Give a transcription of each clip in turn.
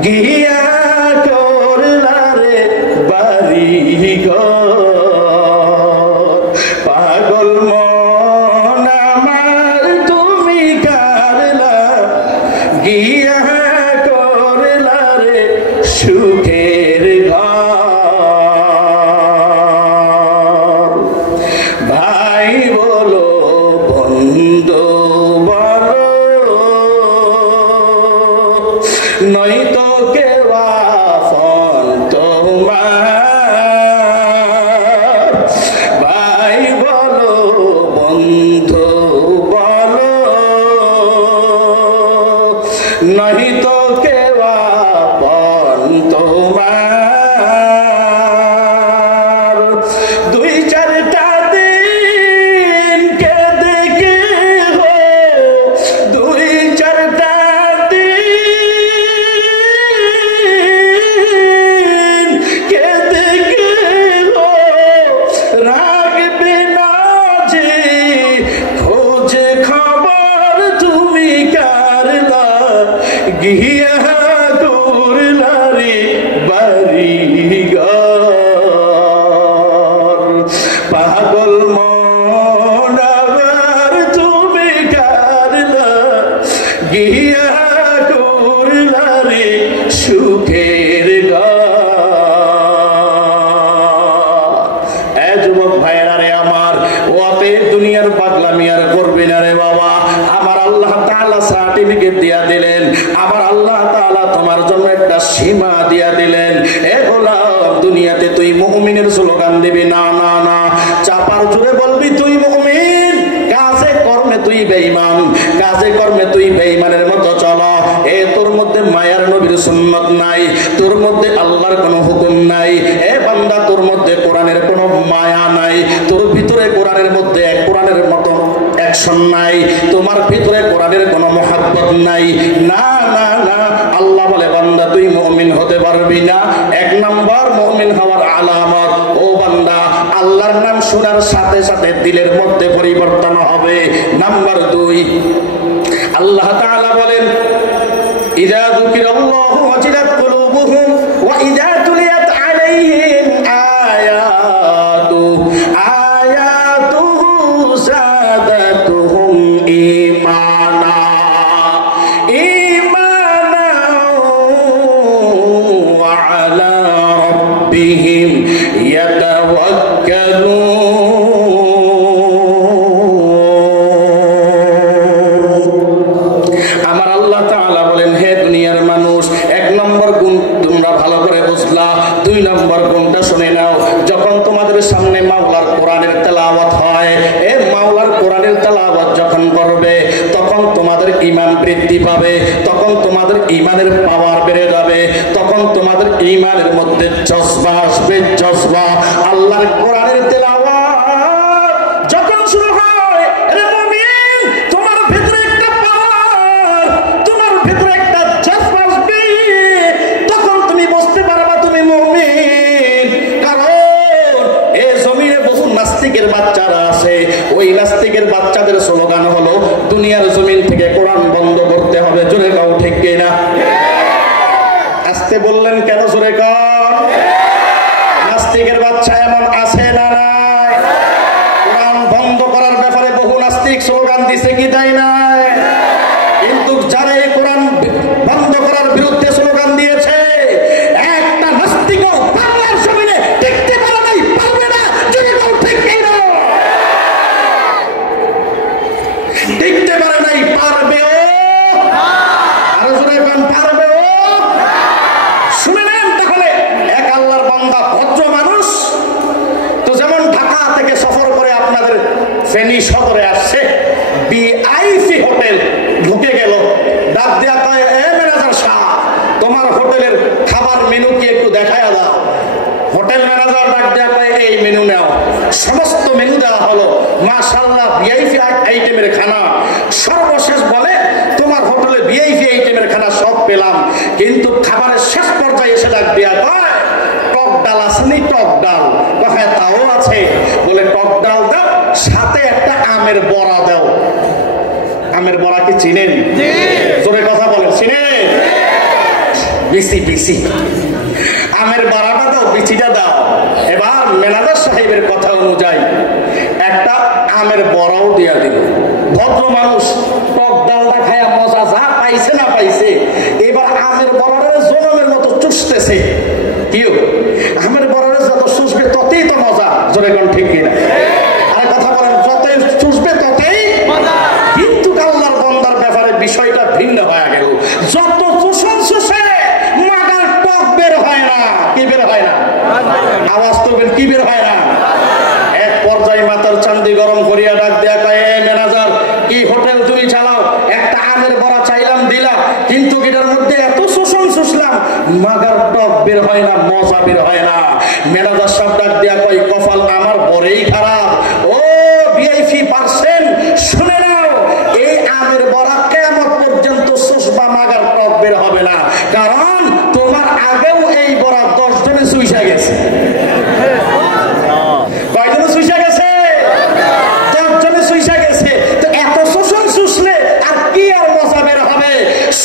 গিয়া করলা রে বাড়ি ঘর, পাগল মন আমার তুমি কারলা, গিয়া করলা রে সুখের ঘর। ভাই বলো বন্ধু বলো, নয়তো কেউ আপন তোমার। ভাই বলো বন্ধু বলো, নয়তো কেউ আপন তোমার। দুই চারটা দিন কেঁদে কে হো, দুই চারটা দিন কেঁদে কে হো, রাখবে না যে খোঁজ খবর তুমি কারলা, গিয়া করলা রে বাড়ি ঘর। পাগল মন আমার তুমি কারলা, গিয়া করলা রে সুখের ঘর। এ যুবক ভাইয়েরা রে আমার, ওতে দুনিয়ার পাগলামি আর করবি না রে বাবা। আমার আল্লাহ তাআলা সার্টিফিকেট দিয়া দিলেন, আমার আল্লাহ তাআলা তোমার জন্য একটা সীমা দিয়া দিলেন। এ গোলাম, দুনিয়াতে তুই মুমিনের স্লোগান দিবি না, না না, চাপার জোরে বলবি তুই মুমিন, কাজে কর্মে তুই বেঈমান, কাজে কর্মে তুই বেঈমানের মতো চলো। এ তোর মধ্যে মায়ার নবীর সুন্নাত নাই, তোর মধ্যে আল্লাহর কোনো হুকুম নাই। এ বান্দা, তোর মধ্যে কোরআনের কোনো মায়া নাই, তোর ভিতরে কোরআনের মধ্যে কোরআনের মতো অ্যাকশন নাই, তোমার ভিতরে কোরআনের কোনো মহব্বত নাই। না না না, আল্লাহ বলে বান্দা তুই মুমিন হতে পারবি না। এক নম্বর মুমিন হওয়ার আলামত, ও বান্দা, আল্লাহর নাম শোনার সাথে সাথে দিলের মধ্যে পরিবর্তন হবে। নাম্বার 2, আল্লাহ তাআলা বলেন ইযা যুকিরাল্লাহু ওয়াজিলাত কুলুবুহুম ওয়া ইযা তুলিয়াত আলাইহিম আয়াতুহু যাদাতুহুম ঈমানা, ঈমানা ওয়া আলা রাব্বিহিম ইয়াতাওয়াক্কালুন। আমার আল্লাহ তাআলা বলেন, হে দুনিয়ার মানুষ, এক নম্বর গুণ তোমরা ভালো করে বুঝলা, 2 নম্বর গুণটা শুনে নাও। যখন তোমাদের সামনে মাওলার কোরআনের তেলাওয়াত হয়, এ মাওলার কোরআনের তেলাওয়াত যখন করবে, তখন তোমাদের ঈমান বৃদ্ধি পাবে, তখন তোমাদের ঈমানের পাওয়ার বেড়ে যাবে, তখন তোমাদের ঈমানের মধ্যে জজবা আসবে, জজবা। আল্লাহর কোরআনের তেলাওয়াত যখন শুরু হয়, রে মুমিন, তোমার ভিতরে একটা পাওয়ার, তোমার ভিতরে একটা জজবা আসবে, তখন তুমি বুঝতে পারবা তুমি মুমিন। কারণ এই জমিনে বহু নাস্তিকের বাচ্চারা আছে, ওই নাস্তিকের বাচ্চাদের স্লোগান হলো দুনিয়ার জমিন থেকে কোরআন বন্ধ করতে হবে। জোরে গাও, ঠিক কিনা? আসতে বললেন কেন? জোরে গাও। নাস্তিকের বাচ্চা এমন আছে না নাই? কোরআন বন্ধ করার ব্যাপারে বহু নাস্তিক স্লোগান দিছে কি তাই নাই? কিন্তু যারা এই কোরআন বন্ধ করার বিরুদ্ধে স্লোগান দিয়েছে, একটা নাস্তিকও বাংলার জমিনে টিকতে পারে নাই, পারবে না। জোরে গাও, ঠিক কিনা? টিকতে পারে নাই, পারবেও। আরো জোরে গান, পারবেও। শুনে নেন তাহলে, এক আল্লাহর বান্দা, ভদ্র মানুষ, তো যেমন ঢাকা থেকে সফর করে আপনাদের ফেনী সদরে আসছে, বিআইপি হোটেল ঢুকে গেল, ডাক দেয়া কয়, এ ম্যানেজার সাহেব, তোমার হোটেলের খাবার মেনু কি একটু দেখায় দাও। হোটেল ম্যানেজার ডাক দেয়া কয়, এই মেনু নাও। সমস্ত মেনু দেওয়া হলো, মাশাআল্লাহ ভিআইপি আইটেমের খানা। সর্বশেষ বলে, তোমার হোটেলে ভিআইপি আইটেমের খানা সব পেলাম, কিন্তু খাবারের শেষ পর্যায়ে এসে ডাক দেয়া কয়, টক ডাল আসেনি? টক ডাল? হ্যাঁ, তাও আছে। বলে টক ডাল দাও, সাথে একটা আমের বড়া দাও। আমের বড়া কি চিনেন? জোরে কথা বলেন, চিনেন? বিসি বিসি আমের বড়াটা দাও, বিচিটা দাও। এবার ম্যানেজার সাহেবের কথা অনুযায়ী একটা আমের বড়াও দিয়া দিল। ভদ্র মানুষ টক ডালটা খায়া মজা যা পাইছে না পাইছে, এবার আমের বড়ারে জনমের মতো চুষতেছে। কি আমের বড়ারে যত চুষবে ততই তো মজা, জোরে কোন ঠিক কিনা? আরে কথা বলেন, যতই চুষবে ততই মজা। কিন্তু আল্লাহর বান্দার ব্যাপারে বিষয়টা ভিন্ন হয়ে গেল। যত চুষণ চুষে মাগার টক বের হয় না। কি বের হয় না? আওয়াজ করবেন, কি বের হয় না? এক পর্যায়ে মাথার চান্দি গরম করিয়া ডাক দেয়া কয়, এ ম্যানেজার, কি হোটেল তুমি চালাও? একটা আমের বড়া চাইলাম দিলা, কিন্তু এটার মধ্যে এত শোষণ শুষলাম, মাগার টক বের হয় না, মজা বের হয় না। ম্যানেজার সব ডাক দেয়া কয়, কপাল আমার বড়ই খারাপ। ও ভিআইপি পার্সেন, শুনে নাও, এই আমের বড়া কিয়ামত পর্যন্ত শুষবা, মাগার টক বের হবে না। কারণ তোমার আগেও এই বড়া 10 জনে চুইসা গেছে। কয়জনে চুইসা গেছে? 10 জনে চুইসা গেছে। তো এত শোষণ শুষলে আর কি আর মজা বের হবে?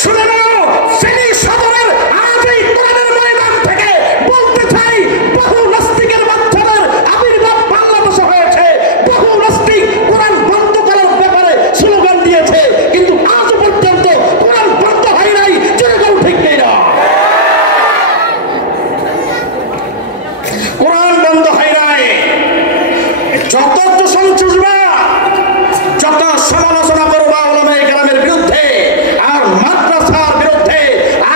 শুনে নাও, ফেনী সদরের আজ এই কোরআনের ময়দান থেকে বলতে চাই, বহু নাস্তিকের বাচ্চাদের আবির্ভাব বাংলাদেশে হয়েছে। বহু নাস্তিক কোরআন বন্ধ করার ব্যাপারে স্লোগান দিয়েছে, কিন্তু আজ পর্যন্ত কোরআন বন্ধ হয় নাই। যেরকম ঠিক নেই না, কোরআন বন্ধ হয় নাই। যত দূষণ চুষবা, যত সমালোচনা করবা ওলামায়ে কেরামের বিরুদ্ধে, আর মাদ্রাসার বিরুদ্ধে,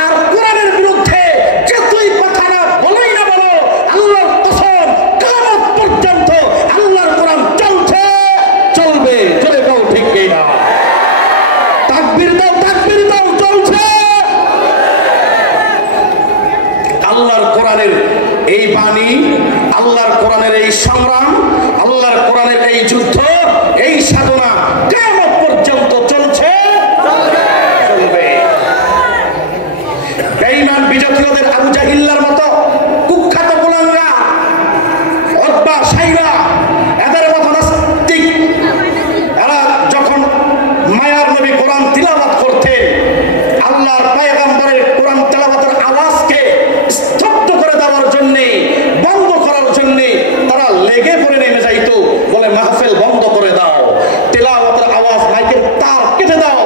আর কোরআনের বিরুদ্ধে, যতই কথা না বলোই না বলো, আল্লাহর কসম, কিয়ামত পর্যন্ত আল্লাহর কোরআন চলছে, চলবে। চলে যাও, ঠিক কি না? তাকবীর দাও, তাকবীর দাও, চলছে। আল্লাহর কোরআনের এই বাণী, আল্লাহর কোরআনের এই সংগ্রাম, আল্লাহর কোরআনের এই যুদ্ধ, এই সাধনা কিয়ামত পর্যন্ত চলছে, চলবে। বেঈমান বিজাতীয়দের আবু জাহিল্লার মতো কুখ্যাত কুলাঙ্গা, উতবা, সাইবা, এদের মতো নাস্তিক, এরা যখন মায়ার নবী কোরআন তিলাওয়াত করতেন, আল্লাহর পয়গম্বরের কোরআন তিলাওয়াতের আওয়াজকে স্তব্ধ করে দেওয়ার জন্য, বন্ধ করার জন্য তারা লেগে পড়ে নেমে যাইতো, বলে মাহফিল বন্ধ করে দাও, তিলাওয়াতের আওয়াজ, মাইকের তার কেটে দাও।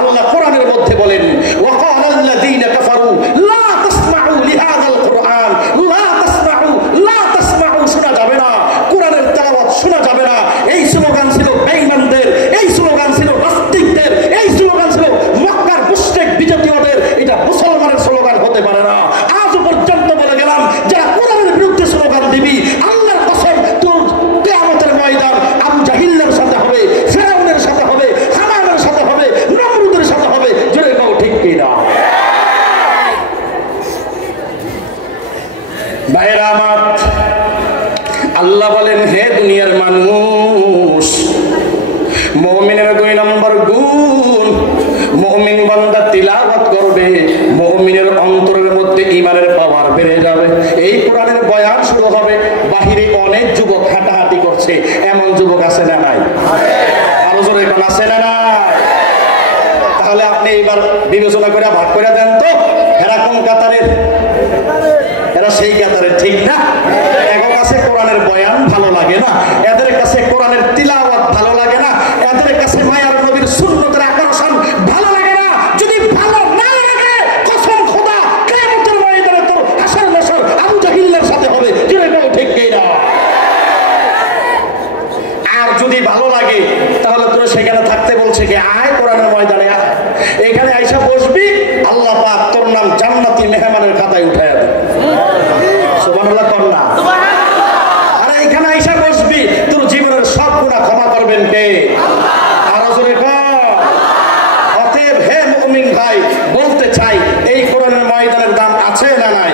আল্লাহ কোরআনের মধ্যে বলেন, ওয়াকাল আল্লাযীনা কাফারু লা তাসমাউ লিহাযাল কুরআন, লা তাসমাউ, লা তাসমাউ, শোনা যাবে না, কোরআনের তিলাওয়াত শোনা যাবে না। এই স্লোগান ছিল বেঈমানদের, এই স্লোগান ছিল নাস্তিকদের, এই স্লোগান ছিল মক্কার মুশরিক বিজাতীয়দের। এটা মুসলমানের স্লোগান হতে পারে না। আজ পর্যন্ত বলে গেলাম, যারা কোরআনের বিরুদ্ধে স্লোগান দিবি, আল্লাহর কসম, তোর কিয়ামতের ময়দান আবু জাহিল্লার সাথে হবে, ফিরআউনের সাথে হবে, হামানের সাথে হবে, নমরুদের সাথে হবে। জোরে বলো, ঠিক কি না? ভাইরা আমার, আল্লাহ বলেন, হে দুনিয়ার মানুষ, মুমিনের 2 নম্বর গুণ, মুমিন বান্দা তিলাওয়াত করবে, মুমিনের অন্তরের মধ্যে ঈমানের পাওয়ার বেড়ে যাবে। এই কোরআনের বয়ান শুরু হবে, বাহিরে অনেক যুবক হাঁটাহাঁটি করছে, এমন যুবক আছে না নাই? আরো জোরে কোন আছে না নাই? তাহলে আপনি এবার বিবেচনা করে ভাগ করে দেন তো, এরা কোন কাতারের? এরা সেই কাতারের, ঠিক না? এদের কাছে কোরআনের বয়ান ভালো লাগে না, এদের কাছে কোরআনের তিলাওয়াত ভালো লাগে না, এদের কাছে মায়ার নবীর সুন্নতের আকর্ষণ ভালো লাগে না। যদি ভালো না লাগে, কসম খোদা, কিয়ামতের ময়দানে তোর হাসর নাসর আবু জাহিল্লার সাথে হবে। যেরকম ঠিক কি না? আর যদি ভালো লাগে, তাহলে তোর সেখানে থাকতে বলছে কি, আয় কোরআনের ময়দানে আয়, এখানে আইসা বসবি, আল্লাহ পাক তোর নাম জান্নাতি মেহমানের খাতায় উঠায় দেবে। সুবহানাল্লাহ কর না? আরে এখানে আইসা বসবি, তোর জীবনের সব গুনাহ ক্ষমা করবেন কে? আরো জোরে কর। অতএব হে মুমিন ভাই, বলতে চাই, এই কোরআনের ময়দানের দাম আছে না নাই?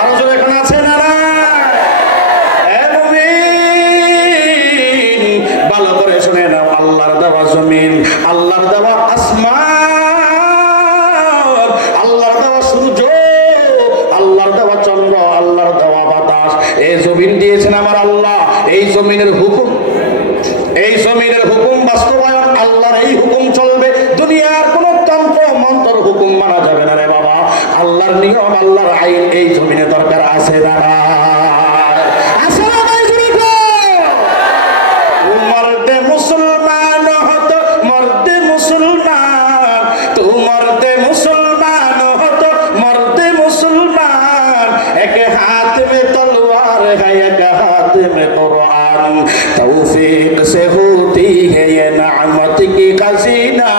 আরো জোরে কোন আছে না নাই? হে মুমিন, ভালো করে শুনে নাও, আল্লাহর দেওয়া জমিন, আল্লাহর দেওয়া আসমান, আল্লাহর দেওয়া সূর্য, আল্লাহর দেওয়া চন্দ্র, আল্লাহর দেওয়া বাতাস, এই জমিন দিয়েছেন আমার আল্লাহ। এই জমিনের হুকুম, এই জমিনের হুকুম বাস্তবায়ন, আল্লাহর এই হুকুম চলবে। দুনিয়ার কোন তন্ত্র মন্ত্র হুকুম মানা যাবে না রে বাবা। আল্লাহর আল্লাহর নিয়ম আল্লাহর আইন এই জমিনে দরকার আছে না আছে না নাই জুড়ে মর্দে মুসলমান হতো মর্দে মুসলমান তু মর্দে মুসলমান হতো মর্দে মুসলমান এক হাত में तलवार है एक हाथ में कुरान तौफीक से होती है ये नेमत की खजीना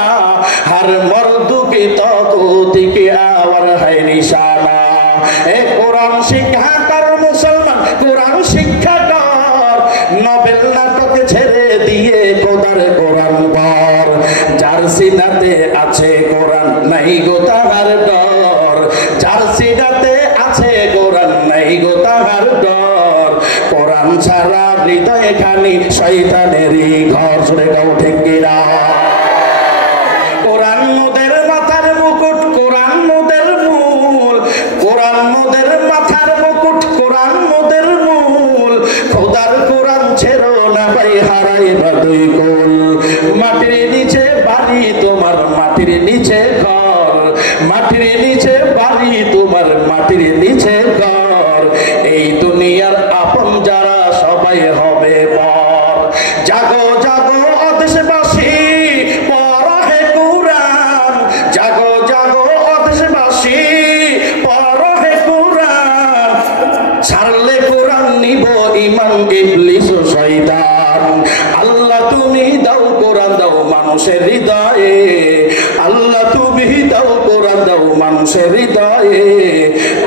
हर मर्द की तौक़ूत की आवर है निशाना ए कुरान शिक्षा कर मुसलमान कुरान शिक्षा कर नोबेल नाटक ছেড়ে দিয়ে খোদার কোরআন পড় যার সিনাতে আছে কোরআন নাই গো তাহার ডর যার সিনাতে আছে কোরআন নাই গো তাহার ডর কোরআন ছাড়া হৃদয় খানি শয়তানেরই ঘর জুড়ে গাও ঠিক কিনা কোরআন মোদের মাথার মুকুট কোরআন মোদের মূল কোরআন মোদের মাথার মুকুট কোরআন মোদের মূল খোদার কোরআন ছেড়ো না ভাই হারাই বাদুই কুল মাটির নিচে বাড়ি তোমার মাটির নিচে ঘর মাটির নিচে বাড়ি তোমার মাটির নিচে ঘর এই দুনিয়ার আপন যারা সবাই হবে পর জাগো জাগো অদেশবাসী পড়ো হে কুরআন জাগো জাগো অদেশবাসী পড়ো হে কুরআন ছাড়লে কোরআন নিব ঈমান ইবলিস ও শয়তান আল্লাহ তুমি দাও কোরআন দাও মানুষের হৃদয়ে আল্লাহ তুমি দাও কোরআন দাও মানুষের হৃদয়ে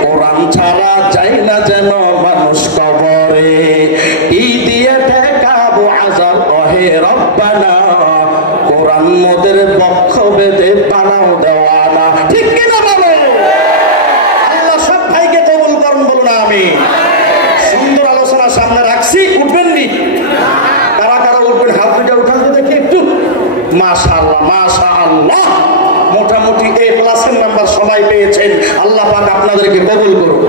কোরআন ছাড়া যায় না যেন মানুষ কবরে কি দিয়ে ঠেকাবো আযাব ওহে রব্বানা কোরআন মোদের বক্ষ বেঁধে বানাও দেওয়ানা ঠিক কিনা বলো আল্লাহ সব ভাইকে কবুল করুন বলুন আমিন সুন্দর আলোচনা সামনে রাখছি উঠবেন নি কারা কারা উঠবেন হাত দুটো উঠান তো দেখি একটু মাশাআল্লাহ মাশাআল্লাহ মোটামুটি এ প্লাসের নাম্বার সবাই পেয়েছেন আল্লাহ পাক আপনাদেরকে কবুল করুন